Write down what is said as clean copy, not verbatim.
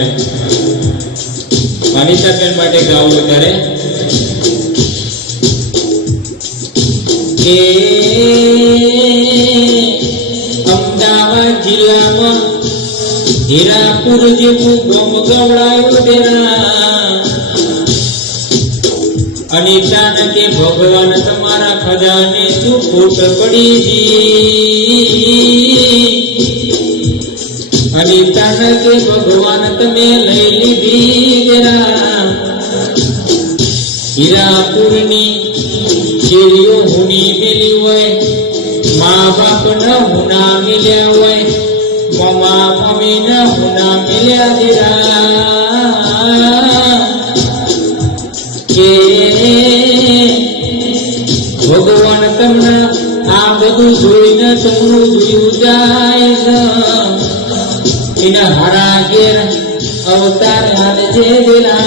તમારે અનિતાબેન માટે ગાવું ત્યારે કે અમદાવાદ જિલ્લામાં હીરાપુર જેવું ગમ ગવડાયું તેના અનિતાને કે ભગવાન તમારા ખજાને શું ખોટ પડી જી અનિતાને કે ભગવાન તમે લઈ લીધી તેના હીરાપુરની શેરીઓ હુની મેલી હોય મા બાપ ન હુના મિલ્યા હોય મમા મમ્મી ન હુના મિલ્યા દેરા કે ભગવાન તમને આ બધું જોઈને તમારું જોયું જાય છે એના હારા ઘેર અવતાર હાથ જે દેરા